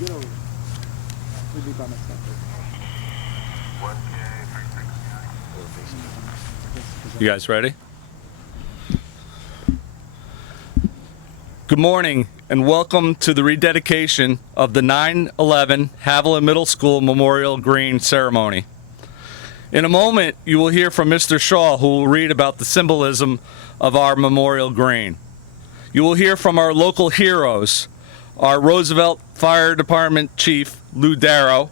get over. We'll be by myself. 1K36. You guys ready? Good morning and welcome to the rededication of the 9/11 Haviland Middle School Memorial Green Ceremony. In a moment, you will hear from Mr. Shaw, who will read about the symbolism of our Memorial Green. You will hear from our local heroes, our Roosevelt Fire Department Chief, Lou Darrow,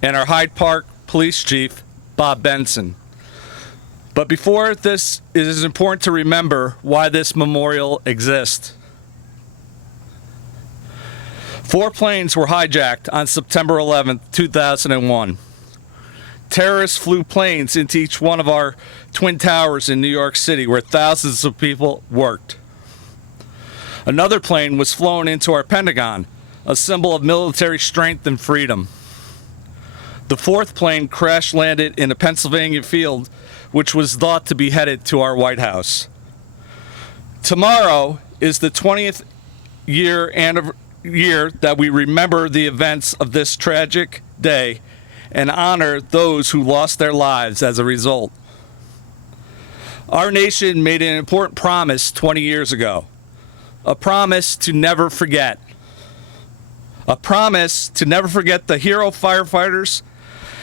and our Hyde Park Police Chief, Bob Benson. But before this, it is important to remember why this memorial exists. 4 planes were hijacked on September 11, 2001. Terrorists flew planes into each one of our Twin Towers in New York City, where thousands of people worked. Another plane was flown into our Pentagon, a symbol of military strength and freedom. The 4th plane crash-landed in a Pennsylvania field, which was thought to be headed to our White House. Tomorrow is the 20th year that we remember the events of this tragic day and honor those who lost their lives as a result. Our nation made an important promise 20 years ago, a promise to never forget. A promise to never forget the hero firefighters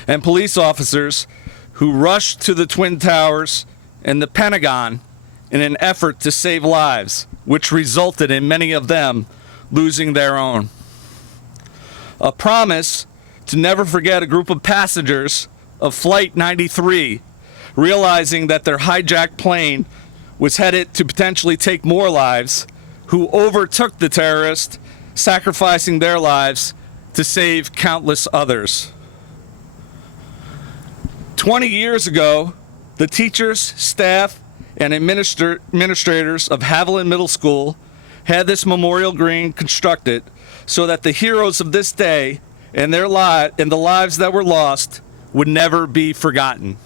and police officers who rushed to the Twin Towers and the Pentagon in an effort to save lives, which resulted in many of them losing their own. A promise to never forget a group of passengers of Flight 93 realizing that their hijacked plane was headed to potentially take more lives, who overtook the terrorist, sacrificing their lives to save countless others. 20 years ago, the teachers, staff, and administrators of Haviland Middle School had this memorial green constructed so that the heroes of this day and the lives that were lost would never be forgotten.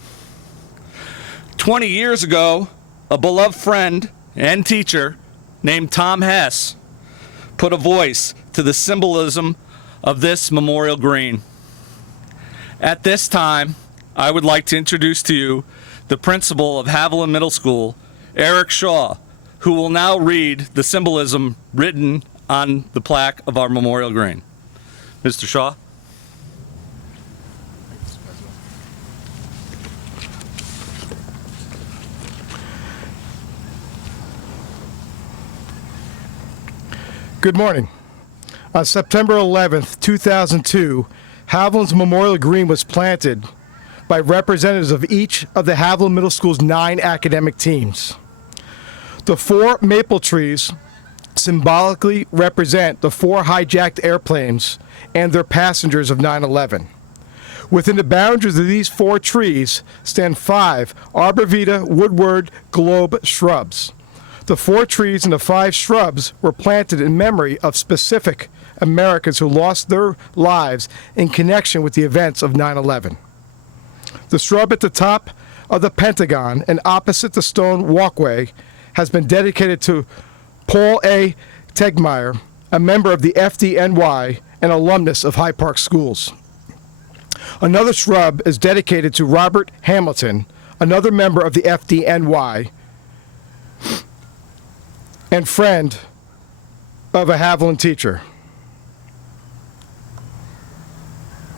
20 years ago, a beloved friend and teacher named Tom Hess put a voice to the symbolism of this memorial green. At this time, I would like to introduce to you the principal of Haviland Middle School, Eric Shaw, who will now read the symbolism written on the plaque of our memorial green. Mr. Shaw. Good morning. On September 11th, 2002, Haviland's Memorial Green was planted by representatives of each of the Haviland Middle School's 9 academic teams. The 4 maple trees symbolically represent the 4 hijacked airplanes and their passengers of 9/11. Within the boundaries of these 4 trees stand 5 arborvitae woodward globe shrubs. The 4 trees and the 5 shrubs were planted in memory of specific Americans who lost their lives in connection with the events of 9/11. The shrub at the top of the Pentagon and opposite the stone walkway has been dedicated to Paul A. Tegmyer, a member of the FDNY and alumnus of Hyde Park Schools. Another shrub is dedicated to Robert Hamilton, another member of the FDNY and friend of a Haviland teacher.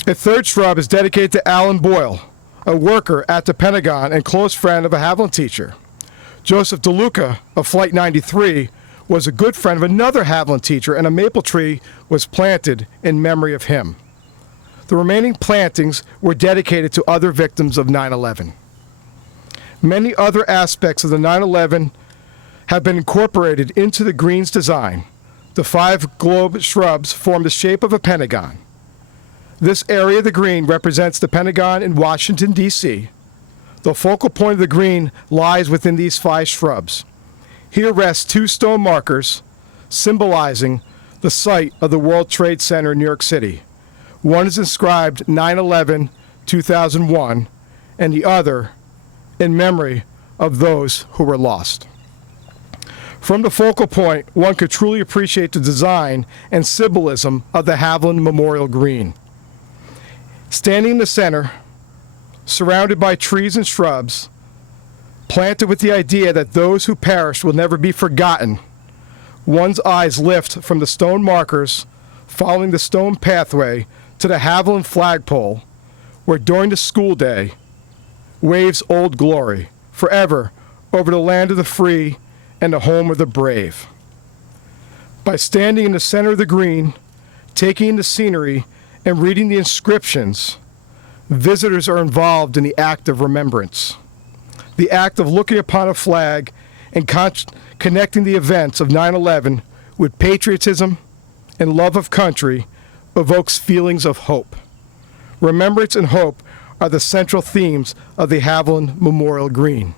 A 3rd shrub is dedicated to Alan Boyle, a worker at the Pentagon and close friend of a Haviland teacher. Joseph DeLuca of Flight 93 was a good friend of another Haviland teacher, and a maple tree was planted in memory of him. The remaining plantings were dedicated to other victims of 9/11. Many other aspects of the 9/11 have been incorporated into the green's design. The 5 globe shrubs form the shape of a pentagon. This area of the green represents the Pentagon in Washington, D.C. The focal point of the green lies within these 5 shrubs. Here rest 2 stone markers symbolizing the site of the World Trade Center in New York City. One is inscribed 9/11-2001, and the other in memory of those who were lost. From the focal point, one could truly appreciate the design and symbolism of the Haviland Memorial Green. Standing in the center, surrounded by trees and shrubs, planted with the idea that those who perished will never be forgotten, one's eyes lift from the stone markers following the stone pathway to the Haviland flagpole, where during the school day waves Old Glory forever over the land of the free and the home of the brave. By standing in the center of the green, taking in the scenery, and reading the inscriptions, visitors are involved in the act of remembrance. The act of looking upon a flag and connecting the events of 9/11 with patriotism and love of country evokes feelings of hope. Remembrance and hope are the central themes of the Haviland Memorial Green.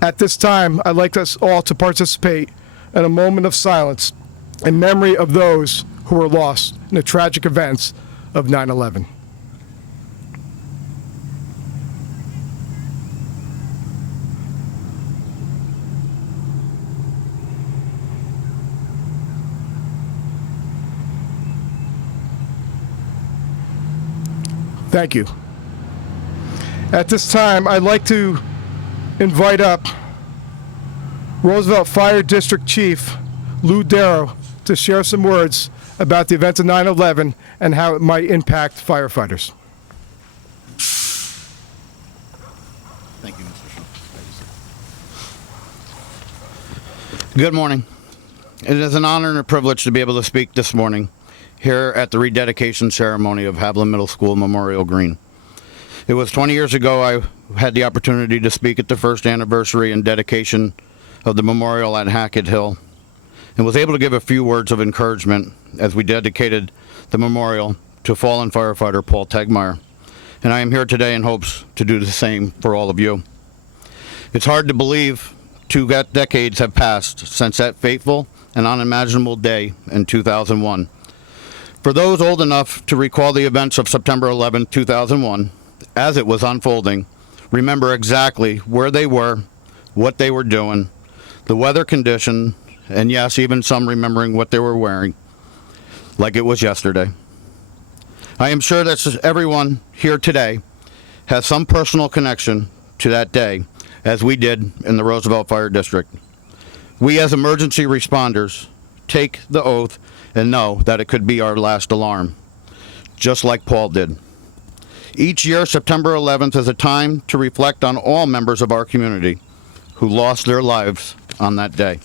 At this time, I'd like us all to participate in a moment of silence in memory of those who were lost in the tragic events of 9/11. Thank you. At this time, I'd like to invite up Roosevelt Fire District Chief Lou Darrow to share some words about the events of 9/11 and how it might impact firefighters. Thank you, Mr. Shaw. Good morning. It is an honor and a privilege to be able to speak this morning here at the rededication ceremony of Haviland Middle School Memorial Green. It was 20 years ago I had the opportunity to speak at the first anniversary and dedication of the memorial at Hackett Hill, and was able to give a few words of encouragement as we dedicated the memorial to fallen firefighter Paul Tegmyer. And I am here today in hopes to do the same for all of you. It's hard to believe 2 decades have passed since that fateful and unimaginable day in 2001. For those old enough to recall the events of September 11, 2001, as it was unfolding, remember exactly where they were, what they were doing, the weather condition, and yes, even some remembering what they were wearing, like it was yesterday. I am sure that everyone here today has some personal connection to that day, as we did in the Roosevelt Fire District. We as emergency responders take the oath and know that it could be our last alarm, just like Paul did. Each year, September 11th is a time to reflect on all members of our community who lost their lives on that day.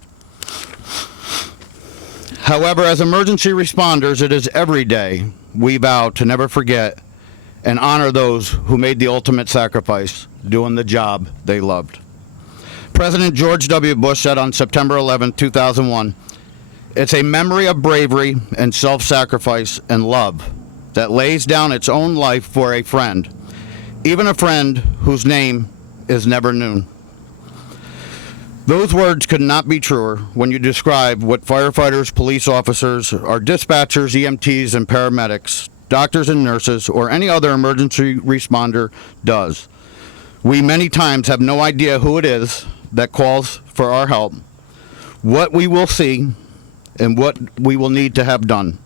However, as emergency responders, it is every day we vow to never forget and honor those who made the ultimate sacrifice doing the job they loved. President George W. Bush said on September 11, 2001, "It's a memory of bravery and self-sacrifice and love that lays down its own life for a friend, even a friend whose name is never known." Those words could not be truer when you describe what firefighters, police officers, our dispatchers, EMTs, and paramedics, doctors and nurses, or any other emergency responder does. We many times have no idea who it is that calls for our help, what we will see, and what we will need to have done.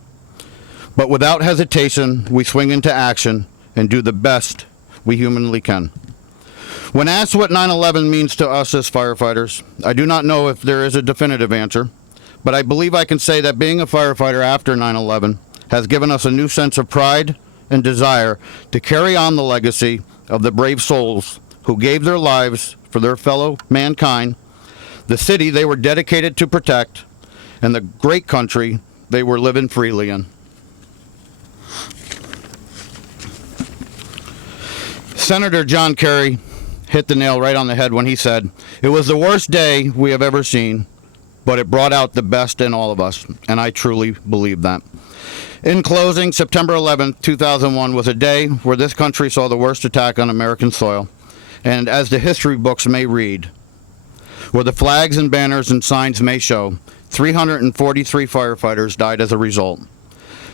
But without hesitation, we swing into action and do the best we humanly can. When asked what 9/11 means to us as firefighters, I do not know if there is a definitive answer, but I believe I can say that being a firefighter after 9/11 has given us a new sense of pride and desire to carry on the legacy of the brave souls who gave their lives for their fellow mankind, the city they were dedicated to protect, and the great country they were living freely in. Senator John Kerry hit the nail right on the head when he said, "It was the worst day we have ever seen, but it brought out the best in all of us," and I truly believe that. In closing, September 11th, 2001 was a day where this country saw the worst attack on American soil, and as the history books may read, where the flags and banners and signs may show, 343 firefighters died as a result.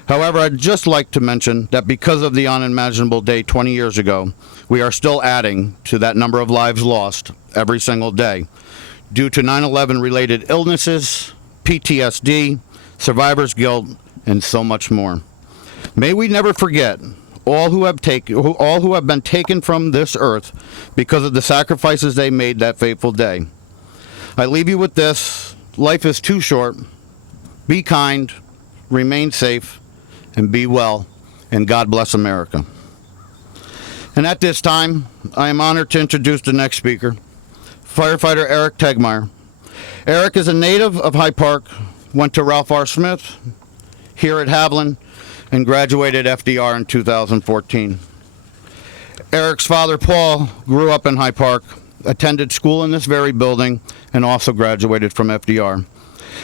However, I'd just like to mention that because of the unimaginable day 20 years ago, we are still adding to that number of lives lost every single day due to 9/11 related illnesses, PTSD, survivor's guilt, and so much more. May we never forget all who have been taken from this earth because of the sacrifices they made that fateful day. I leave you with this: life is too short. Be kind, remain safe, and be well, and God bless America. And at this time, I am honored to introduce the next speaker, Firefighter Eric Tegmyer. Eric is a native of Hyde Park, went to Ralph R. Smith here at Haviland, and graduated FDR in 2014. Eric's father, Paul, grew up in Hyde Park, attended school in this very building, and also graduated from FDR,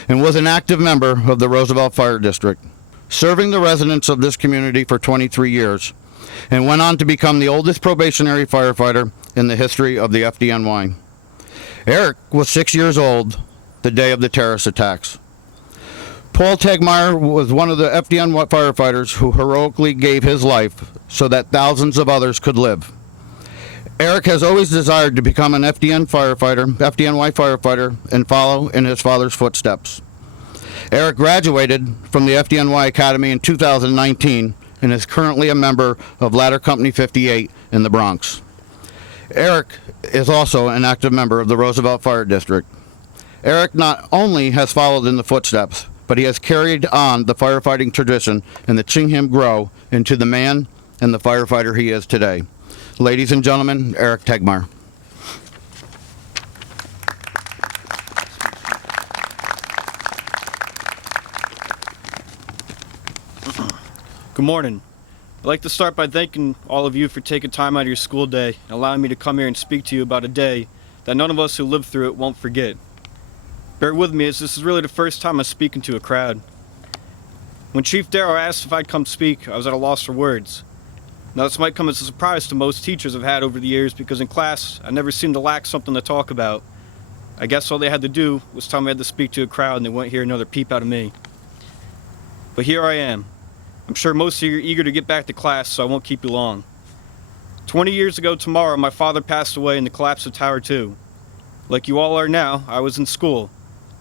and was an active member of the Roosevelt Fire District, serving the residents of this community for 23 years, and went on to become the oldest probationary firefighter in the history of the FDNY. Eric was 6 years old the day of the terrorist attacks. Paul Tegmyer was one of the FDNY firefighters who heroically gave his life so that thousands of others could live. Eric has always desired to become an FDNY firefighter, and follow in his father's footsteps. Eric graduated from the FDNY Academy in 2019 and is currently a member of Ladder Company 58 in the Bronx. Eric is also an active member of the Roosevelt Fire District. Eric not only has followed in the footsteps, but he has carried on the firefighting tradition and seen him grow into the man and the firefighter he is today. Ladies and gentlemen, Eric Tegmyer. Good morning. I'd like to start by thanking all of you for taking time out of your school day and allowing me to come here and speak to you about a day that none of us who lived through it won't forget. Bear with me, as this is really the first time I'm speaking to a crowd. When Chief Darrow asked if I'd come speak, I was at a loss for words. Now, this might come as a surprise to most teachers I've had over the years, because in class, I never seemed to lack something to talk about. I guess all they had to do was tell me I had to speak to a crowd and they wouldn't hear another peep out of me. But here I am. I'm sure most of you are eager to get back to class, so I won't keep you long. 20 years ago tomorrow, my father passed away in the collapse of Tower 2. Like you all are now, I was in school.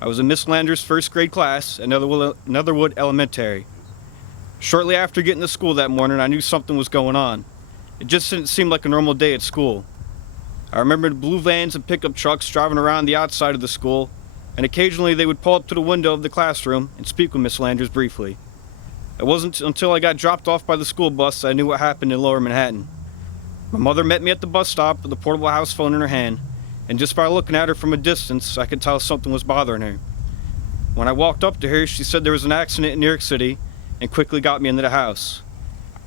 I was in Miss Lander's first grade class at Netherwood Elementary. Shortly after getting to school that morning, I knew something was going on. It just didn't seem like a normal day at school. I remember the blue vans and pickup trucks driving around the outside of the school, and occasionally they would pull up to the window of the classroom and speak with Miss Landers briefly. It wasn't until I got dropped off by the school bus that I knew what happened in Lower Manhattan. My mother met me at the bus stop with a portable house phone in her hand, and just by looking at her from a distance, I could tell something was bothering her. When I walked up to her, she said there was an accident in New York City and quickly got me into the house.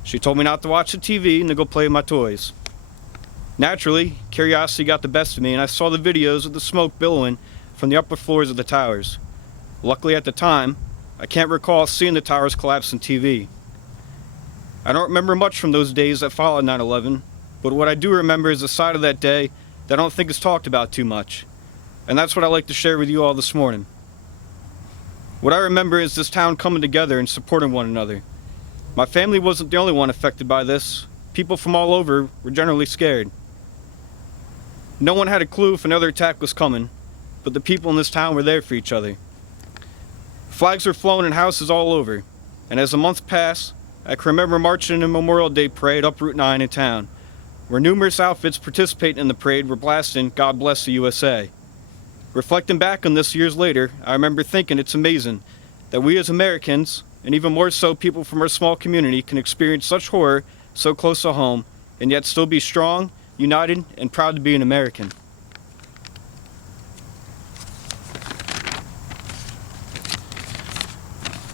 She told me not to watch the TV and to go play with my toys. Naturally, curiosity got the best of me, and I saw the videos of the smoke billowing from the upper floors of the towers. Luckily at the time, I can't recall seeing the towers collapse on TV. I don't remember much from those days that followed 9/11, but what I do remember is a side of that day that I don't think is talked about too much. And that's what I'd like to share with you all this morning. What I remember is this town coming together and supporting one another. My family wasn't the only one affected by this. People from all over were generally scared. No one had a clue if another attack was coming, but the people in this town were there for each other. Flags were flown in houses all over, and as the months passed, I can remember marching in a Memorial Day parade up Route 9 in town, where numerous outfits participating in the parade were blasting "God Bless the USA." Reflecting back on this years later, I remember thinking it's amazing that we as Americans, and even more so people from our small community, can experience such horror so close to home, and yet still be strong, united, and proud to be an American.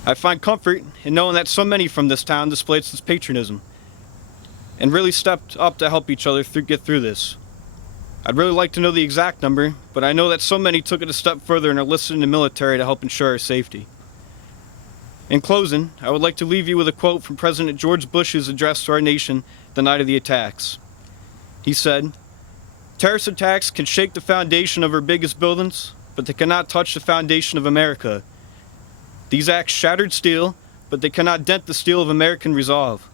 I find comfort in knowing that so many from this town displayed such patriotism and really stepped up to help each other get through this. I'd really like to know the exact number, but I know that so many took it a step further and are enlisted in the military to help ensure our safety. In closing, I would like to leave you with a quote from President George Bush's address to our nation the night of the attacks. He said, "Terrorist attacks can shake the foundation of our biggest buildings, but they cannot touch the foundation of America. These acts shattered steel, but they cannot dent the steel of American resolve.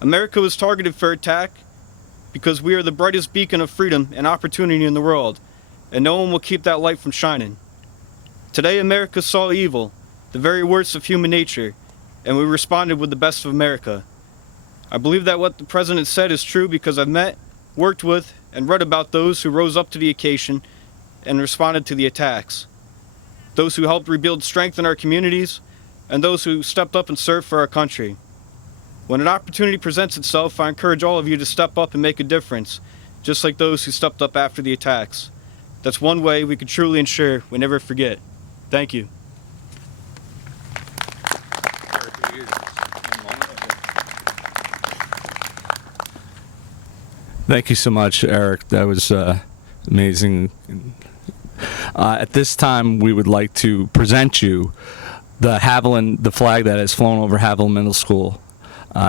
America was targeted for attack because we are the brightest beacon of freedom and opportunity in the world, and no one will keep that light from shining. Today, America saw evil, the very worst of human nature, and we responded with the best of America. I believe that what the President said is true because I've met, worked with, and read about those who rose up to the occasion and responded to the attacks. Those who helped rebuild strength in our communities, and those who stepped up and served for our country. When an opportunity presents itself, I encourage all of you to step up and make a difference, just like those who stepped up after the attacks. That's one way we can truly ensure we never forget. Thank you. Thank you so much, Eric. That was amazing. At this time, we would like to present you the flag that has flown over Haviland Middle School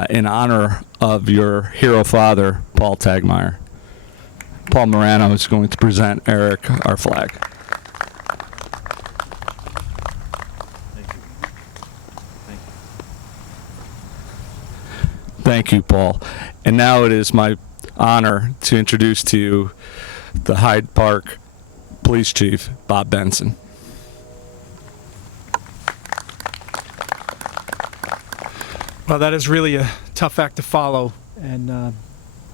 in honor of your hero father, Paul Tegmyer. Paul Morano is going to present Eric our flag. Thank you, Paul. And now it is my honor to introduce to you the Hyde Park Police Chief, Bob Benson. Well, that is really a tough act to follow, and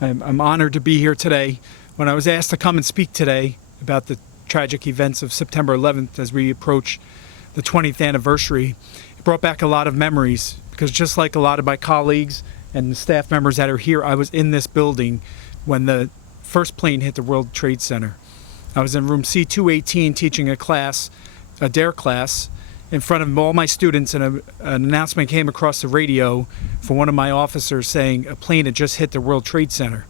I'm honored to be here today. When I was asked to come and speak today about the tragic events of September 11th as we approach the 20th anniversary, it brought back a lot of memories, because just like a lot of my colleagues and the staff members that are here, I was in this building when the first plane hit the World Trade Center. I was in room C218 teaching a class, a DARE class, in front of all my students, and an announcement came across the radio for one of my officers saying a plane had just hit the World Trade Center.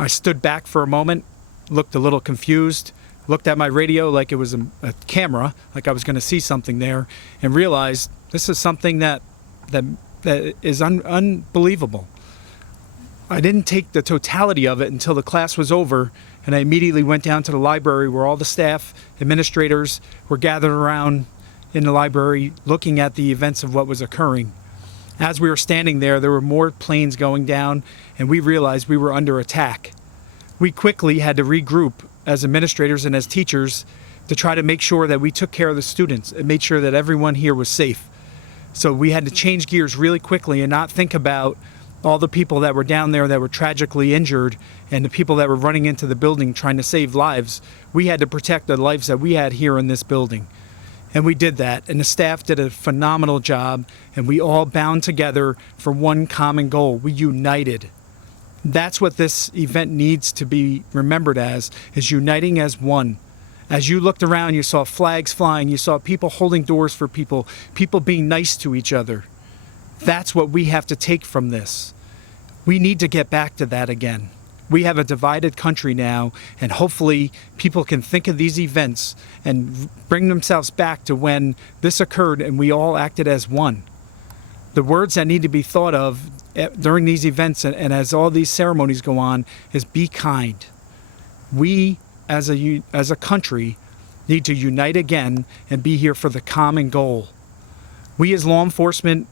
I stood back for a moment, looked a little confused, looked at my radio like it was a camera, like I was going to see something there, and realized this is something that is unbelievable. I didn't take the totality of it until the class was over, and I immediately went down to the library where all the staff, administrators were gathered around in the library looking at the events of what was occurring. As we were standing there were more planes going down, and we realized we were under attack. We quickly had to regroup as administrators and as teachers to try to make sure that we took care of the students and made sure that everyone here was safe. So we had to change gears really quickly and not think about all the people that were down there that were tragically injured and the people that were running into the building trying to save lives. We had to protect the lives that we had here in this building. And we did that, and the staff did a phenomenal job, and we all bound together for one common goal. We united. That's what this event needs to be remembered as, is uniting as one. As you looked around, you saw flags flying, you saw people holding doors for people being nice to each other. That's what we have to take from this. We need to get back to that again. We have a divided country now, and hopefully people can think of these events and bring themselves back to when this occurred and we all acted as one. The words that need to be thought of during these events and as all these ceremonies go on is be kind. We, as a country, need to unite again and be here for the common goal. We as law enforcement,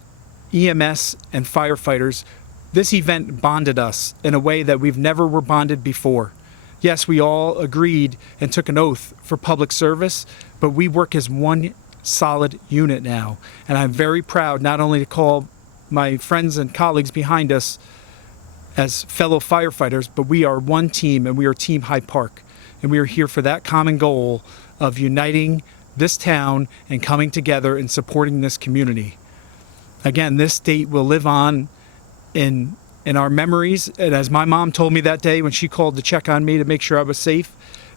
EMS, and firefighters, this event bonded us in a way that we've never were bonded before. Yes, we all agreed and took an oath for public service, but we work as one solid unit now. And I'm very proud not only to call my friends and colleagues behind us as fellow firefighters, but we are one team, and we are Team Hyde Park. And we are here for that common goal of uniting this town and coming together and supporting this community. Again, this date will live on in our memories, and as my mom told me that day when she called to check on me to make sure I was safe,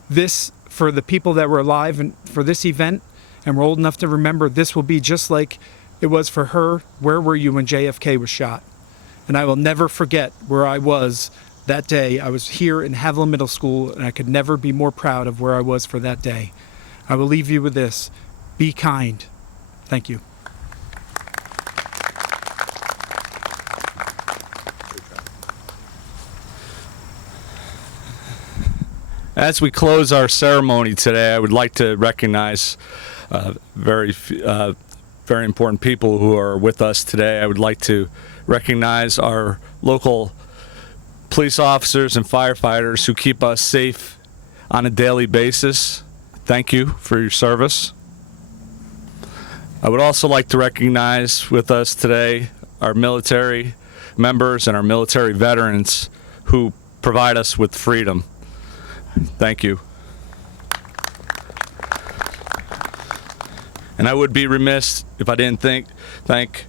this, for the people that were alive and for this event and were old enough to remember, this will be just like it was for her. Where were you when JFK was shot? And I will never forget where I was that day. I was here in Haviland Middle School, and I could never be more proud of where I was for that day. I will leave you with this. Be kind. Thank you. As we close our ceremony today, I would like to recognize very important people who are with us today. I would like to recognize our local police officers and firefighters who keep us safe on a daily basis. Thank you for your service. I would also like to recognize with us today our military members and our military veterans who provide us with freedom. Thank you. And I would be remiss if I didn't thank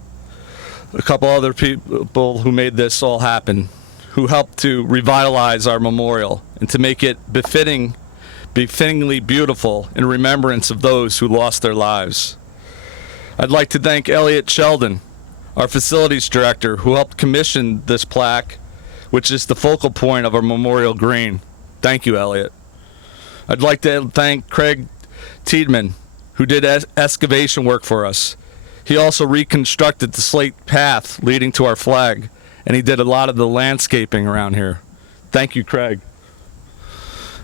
a couple other people who made this all happen, who helped to revitalize our memorial and to make it befittingly beautiful in remembrance of those who lost their lives. I'd like to thank Elliot Sheldon, our facilities director, who helped commission this plaque, which is the focal point of our memorial green. Thank you, Elliot. I'd like to thank Craig Tiedemann, who did excavation work for us. He also reconstructed the slate path leading to our flag, and he did a lot of the landscaping around here. Thank you, Craig.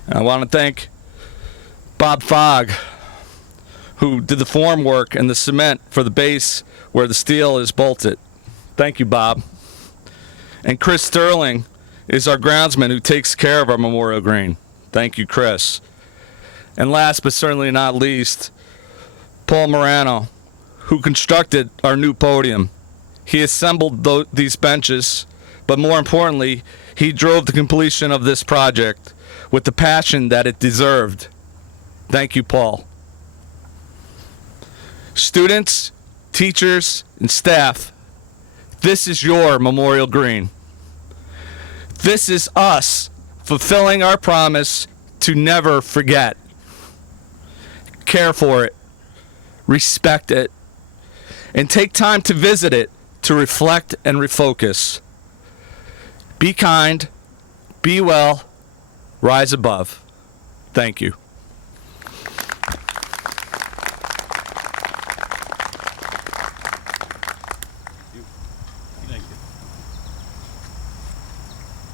And I want to thank Bob Fogg, who did the form work and the cement for the base where the steel is bolted. Thank you, Bob. And Chris Sterling is our groundsman who takes care of our memorial green. Thank you, Chris. And last but certainly not least, Paul Morano, who constructed our new podium. He assembled these benches, but more importantly, he drove the completion of this project with the passion that it deserved. Thank you, Paul. Students, teachers, and staff, this is your memorial green. This is us fulfilling our promise to never forget. Care for it, respect it, and take time to visit it to reflect and refocus. Be kind, be well, rise above. Thank you.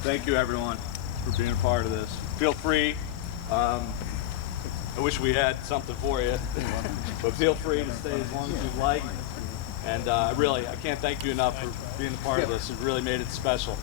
Thank you, everyone, for being a part of this. Feel free. I wish we had something for you, but feel free to stay as long as you'd like. And really, I can't thank you enough for being a part of this. It really made it special.